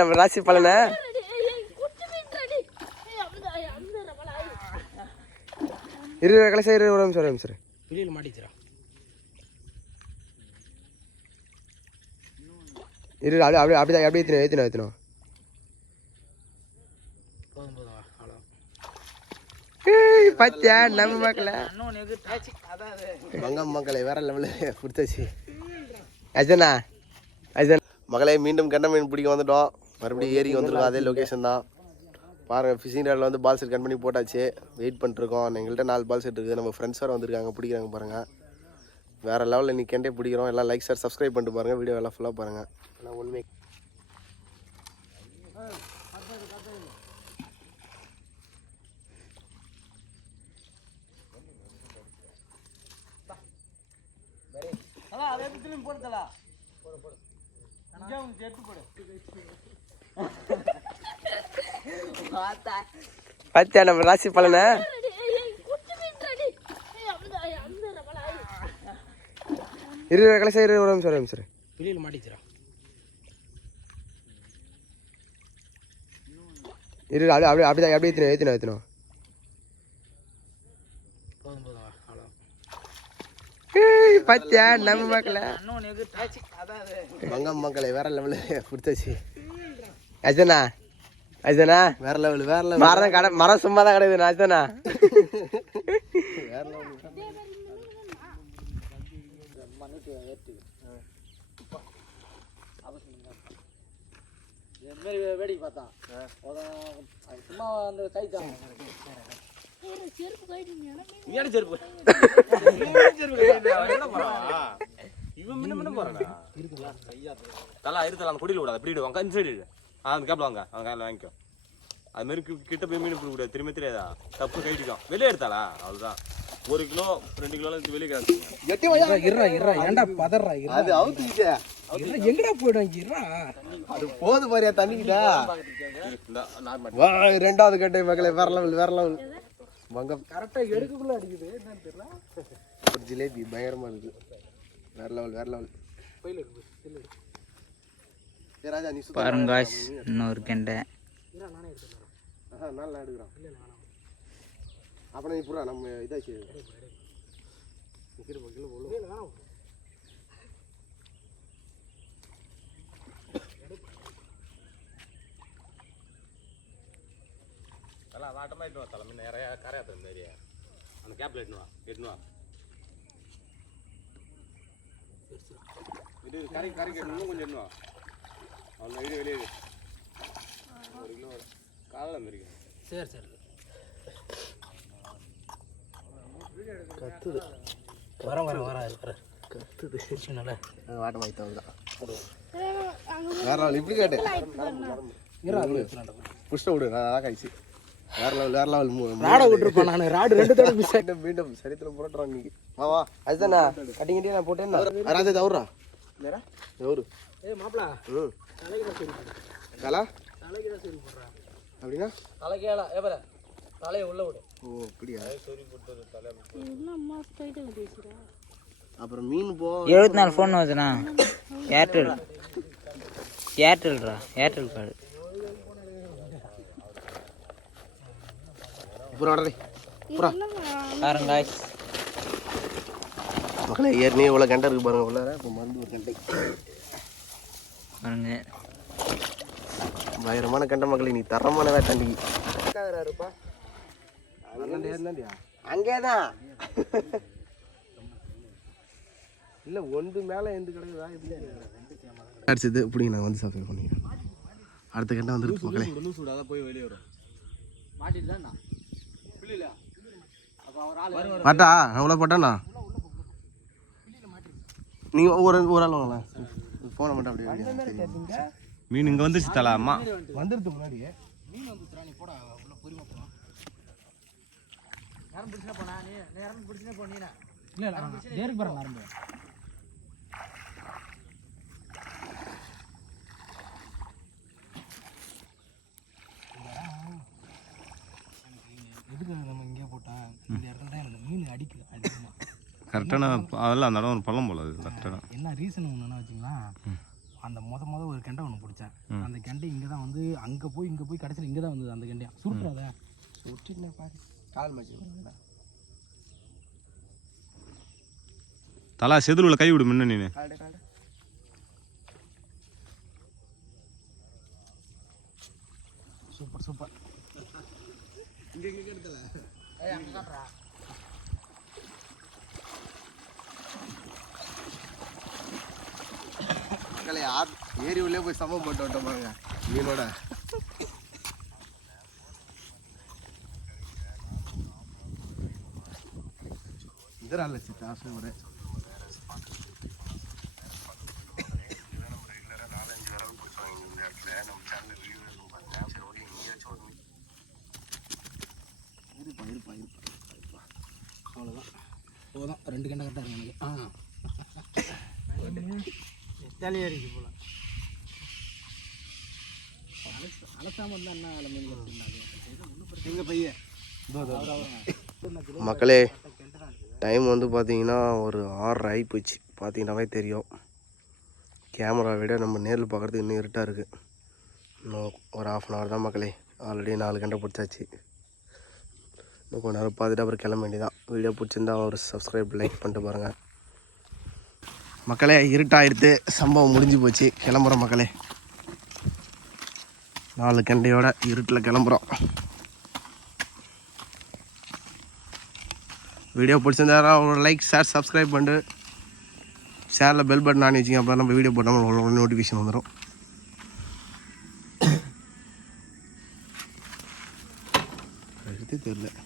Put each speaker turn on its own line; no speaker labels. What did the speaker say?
நம்ம ராசி பலனை. இரு கடைசி இரு ஒரு நிமிஷம் ஒரு நிமிஷம்
பிள்ளைகள் மாட்டிச்சுரா
இரு அப்படி அப்படி அப்படி அப்படியே ஏற்றினோம் ஏற்றினோம் ஏற்றினோம் பத்தியா நம்ம மக்களை. மங்க மக்களை வேற லெவலில் கொடுத்தாச்சு. அஜனா அஜன் மகளே மீண்டும் கெண்ட மீன் பிடிக்க வந்துட்டோம். மறுபடியும் ஏரிக்கு வந்துருக்கோம். அதே லொக்கேஷன் தான். பாருங்கள் ஃபிஷிங் ரேடில் வந்து பால் செட் கட் பண்ணி போட்டாச்சு. வெயிட் பண்ணிட்டுருக்கோம். எங்கள்கிட்ட நாலு பால் செட் இருக்குது. நம்ம ஃப்ரெண்ட்ஸ் வேறு வந்திருக்காங்க பிடிக்கிறாங்க பாருங்கள் வேறு லெவலில் இன்னைக்கு கெண்டே பிடிக்கிறோம். எல்லாம் லைக் சார் சப்ஸ்கிரைப் பண்ணிட்டு பாருங்கள் வீடியோ எல்லாம் ஃபுல்லாக பாருங்கள் நான் உண்மை
தலா அதை எடுத்து போடு.
பத்தியா நம்ம ராசி பலனை? இரு கடைசி இரு ஒரு நிமிஷம் ஒரு நிமிஷம்
பிள்ளைகள் மாட்டிச்சுரா
இரு அப்படி அப்படி அப்படியே அப்படியே ஏற்றினோம் ஏற்றினோம் ஏற்றினோம் பத்தியா நம்ம மக்களை?
இன்னொன்று எது டாச்சி அதான் அது.
மங்க மக்களை வேற லெவலில் கொடுத்தாச்சு அஜனா அஜனா வேற லெவல் வேற லெவல் மரம் கடை மரம் சும்மா தான் கிடையாது அஜனா வேற லெவல்
இது மாதிரி வேடிக்கை பார்த்தான் சும்மா அந்த கை தான் ஏன் செருப்பு.
இவன் முன்ன முன்ன போறானா? தலா இருத்தலாம் குடியில் விடாத. இப்படி வாங்க இந்த சைடு ஆ அந்த கேப்ல வாங்க. அந்த கேப்ல வாங்கிக்கோ. அது மாதிரி கிட்ட போய் மீன் பிடிக்க கூடாது திரும்ப தெரியாதா? தப்பு கைட்டிக்கும் வெளியே எடுத்தாளா? அவ்வளவுதான். ஒரு கிலோ ரெண்டு கிலோ வெளியே கிடக்குங்க
இருறா இருறா ஏன்டா பதறா இருறா
அது அவுத்துக்கிச்சே
எங்கடா போயிடும்? இருறா
அது போது பாரியா தண்ணிக்கிட்டா. ரெண்டாவது கட்டை மக்களை வேற லெவல் வேற லெவல் மங்க
கரெக்டா எடுக்கக்குள்ள அடிக்குது. என்னன்னு தெரியல.
ஒரு ஜிலேபி பயங்கரமா இருக்கு. வேற லெவல் வேற லெவல்
பையில இருக்கு செல்லு
ஏ ராஜா நீ சுத்த
பாருங்க guys, இன்னொரு கெண்டை.
நல்லா எடுக்கிறான். அப்புறம் புறா நம்ம இதாச்சு கிலோ கிலோ போல
இல்ல வேணாம்
தலா வாட்டமா எட்டுவா தலை. முன்ன நிறைய கரையாத்த இந்த ஏரியா. அந்த கேப்ல எட்டுவா எட்டுவா இது கரை கரைக்கு இன்னும் கொஞ்சம் எட்டுவா அவன் வெளியே வெளியே. ஒரு கிலோ காலைல மாரிக்கு
சரி சரி.
கத்துது.
வரேன் வரேன் வரேன் வரேன்
கத்துது.
பிரச்சனை
வாட்ட வாய்த்தவங்க தான் வேற லெவல் இப்படி கேட்டு. புஷ்ட விடு நான் அதான் காய்ச்சி வேற லெவல் வேற லெவல்
ராடை விட்டுருப்பேன் நான். ராடு ரெண்டு தடவை மிஸ்
மீண்டும் மீண்டும் சரித்திரம் புரட்டுறான் இன்னைக்கு. வா வா. அதுதானா கட்டிங் கட்டி நான் போட்டேன் ராஜா தவறா எவரு?
ஏய் மாப்பிள.
ம்.
தலைக்கு தான் சரி தலைக்கு தான்
அப்படின்னா?
ஏப்பல தலையை உள்ள விடு.
ஓ அப்படியா? அப்புறம் மீன் போ.
எழுபத்தி நாலு ஃபோன் வருதுண்ணா. ஏர்டெல் ஏர்டெல்ரா ஏர்டெல் கார்டு
அப்புறம்
பாருங்க.
மக்களே ஏற்கனவே இவ்வளோ கண்டை இருக்கு பாருங்க உள்ளார. இப்போ மருந்து ஒரு கண்டை.
பாருங்க.
பயங்கரமான கண்டை மக்களே நீ தரமான வேட்டாண்டி இருப்பா அங்கே தான் இல்லை ஒன்று மேலே எந்த கிடைக்குதா அடிச்சது இப்படி நான் வந்து சப்ஸ்கிரைப் பண்ணிக்கிறேன் அடுத்த கண்டை வந்துருக்கு மக்களே.
போய் வெளியே வரும்.
மாட்டிட்டு தான்
மாட்டா அவ்வளோ போட்டாண்ணா நீங்கள் ஒரு ஒரு ஆள் வாங்களேன் ஃபோனை மட்டும் அப்படியே
மீன் இங்க வந்துச்சு தலா அம்மா.
வந்துடுது முன்னாடியே
மீன் வந்து நீ போடா உள்ள பொறுமை போ நேரம் பிடிச்சினா போனா நீ நேரம் பிடிச்சினா போ நீனா. இல்ல இல்ல நேருக்கு போறேன் நேரம் எதுக்கு நம்ம இங்கே போட்டா? இந்த இடத்துல தான் எனக்கு மீன் அடிக்குது அதிகமாக
கரெக்டான அதெல்லாம் அந்த இடம் ஒரு பள்ளம் போல அது
என்ன ரீசன் ஒன்றுனா வச்சுங்களா? அந்த முத முத ஒரு கெண்டை ஒன்று பிடிச்சேன். அந்த கெண்டை இங்கே தான் வந்து அங்கே போய் இங்கே போய் கடைசியில் இங்கே தான் வந்தது அந்த கெண்டையும் சுருட்டுறாத?
சுட்டினா பாரு. கால் மச்சி
தலா செதில் கை விடு முன்ன
கால்டு
சூப்பர் சூப்பர்.
மேலே ஆ ஏரி உள்ளே போய் சமம் போட்டு விட்டோம் பாருங்க. மீனோட இதரா லட்சத்து ஆசை ஒரு இருப்பா இருப்பா இருப்பா.
இருப்பா அவ்வளோதான் போதும். ரெண்டு கண்டை கரெக்டாக இருக்கு ஆ. ஜாலியாக போல.
மக்களே டைம் வந்து பார்த்தீங்கன்னா ஒரு ஆறு ஆகி போச்சு பார்த்தீங்கன்னாவே தெரியும் கேமரா விட நம்ம நேரில் பார்க்குறதுக்கு இன்னும் இருட்டாக இருக்குது இன்னும் ஒரு ஆஃப் அன் ஹவர் தான் மக்களே. ஆல்ரெடி நாலு கண்டை பிடிச்சாச்சு. இன்னும் கொஞ்ச நேரம் பார்த்துட்டு அப்புறம் கிளம்ப வேண்டியதான் வீடியோ பிடிச்சிருந்தா ஒரு சப்ஸ்கிரைப் லைக் பண்ணிட்டு பாருங்கள் மக்களே இருட்டாயிடுத்து சம்பவம் முடிஞ்சு போச்சு. கிளம்புறோம் மக்களே. நாலு கண்டையோட இருட்டில் கிளம்புறோம். வீடியோ பிடிச்சிருந்தாரா ஒரு லைக் ஷேர் சப்ஸ்கிரைப் பண்ணிட்டு ஷேரில் பெல் பட்டன் ஆணி வச்சுங்க. அப்புறம் நம்ம வீடியோ போட்டோம் உங்களுக்கு நோட்டிஃபிகேஷன் வந்துடும் தெரியல.